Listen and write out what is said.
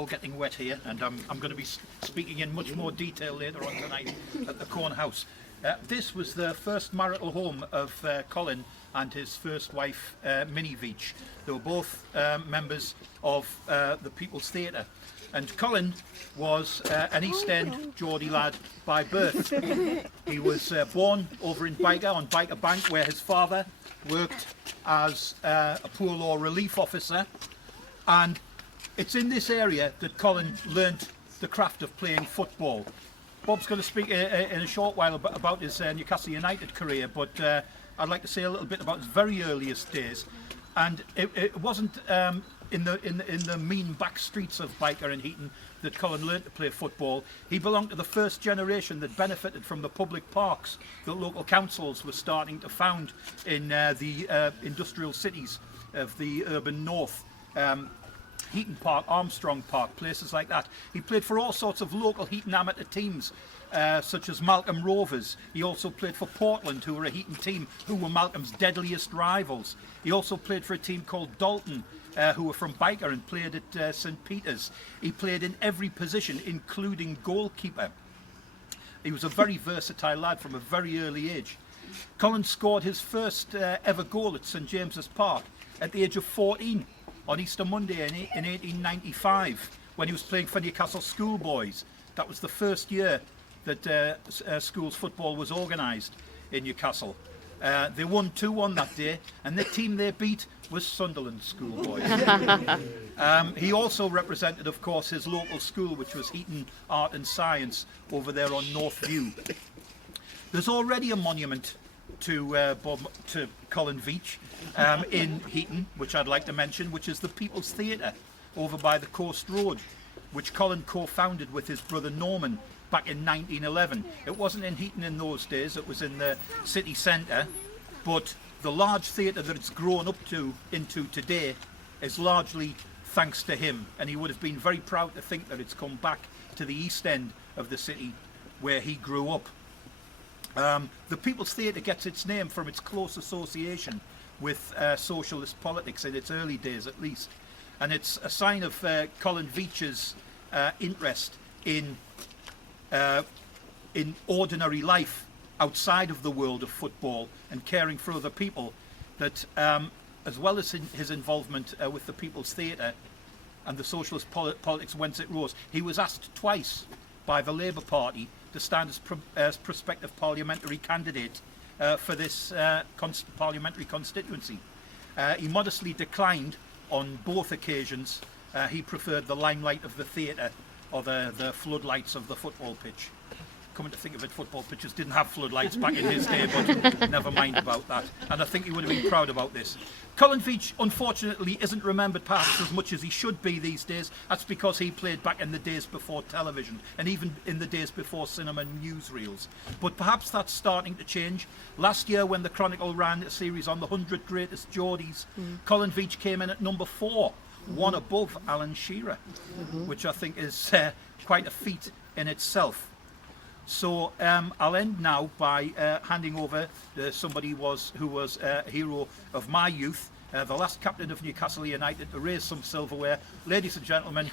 all getting wet here, and I'm going to be speaking in much more detail later on tonight at the Corn House. This was the first marital home of Colin and his first wife, Minnie Veitch. They were both members of the People's Theatre. And Colin was an East End Geordie lad by birth. He was born over in Byker, on Byker Bank, where his father worked as a poor law relief officer. And it's in this area that Colin learnt the craft of playing football. Bob's going to speak in a short while about his Newcastle United career, but I'd like to say a little bit about his very earliest days. And it wasn't in the mean back streets of Byker and Heaton that Colin learnt to play football. He belonged to the first generation that benefited from the public parks that local councils were starting to found in the industrial cities of the urban north. Heaton Park, Armstrong Park, places like that. He played for all sorts of local Heaton amateur teams, such as Malcolm Rovers. He also played for Portland, who were a Heaton team, who were Malcolm's deadliest rivals. He also played for a team called Dalton, who were from Byker and played at St Peter's. He played in every position, including goalkeeper. He was a very versatile lad from a very early age. Colin scored his first ever goal at St James's Park at the age of 14. On Easter Monday in 1895, when he was playing for Newcastle schoolboys. That was the first year that schools football was organised in Newcastle. They won 2-1 that day, and the team they beat was Sunderland schoolboys. He also represented, of course, his local school, which was Heaton Art and Science, over there on North View. There's already a monument to Colin Veitch in Heaton, which I'd like to mention, which is the People's Theatre over by the Coast Road, which Colin co-founded with his brother Norman back in 1911. It wasn't in Heaton in those days, it was in the city centre, but the large theatre that it's grown up into today is largely thanks to him, and he would have been very proud to think that it's come back to the East End of the city where he grew up. The People's Theatre gets its name from its close association with socialist politics in its early days, at least, and it's a sign of Colin Veitch's interest in ordinary life outside of the world of football and caring for other people, that as well as his involvement with the People's Theatre and the socialist politics whence it rose, he was asked twice by the Labour Party to stand as prospective parliamentary candidate for this parliamentary constituency. He modestly declined on both occasions. He preferred the limelight of the theatre or the floodlights of the football pitch. Coming to think of it, football pitches didn't have floodlights back in his day, but never mind about that. And I think he would have been proud about this. Colin Veitch, unfortunately, isn't remembered perhaps as much as he should be these days. That's because he played back in the days before television and even in the days before cinema newsreels. But perhaps that's starting to change. Last year, when the Chronicle ran a series on the 100 Greatest Geordies, Colin Veitch came in at number 4, one above Alan Shearer, which I think is quite a feat in itself. So I'll end now by handing over to somebody who was a hero of my youth, the last captain of Newcastle United, to raise some silverware. Ladies and gentlemen,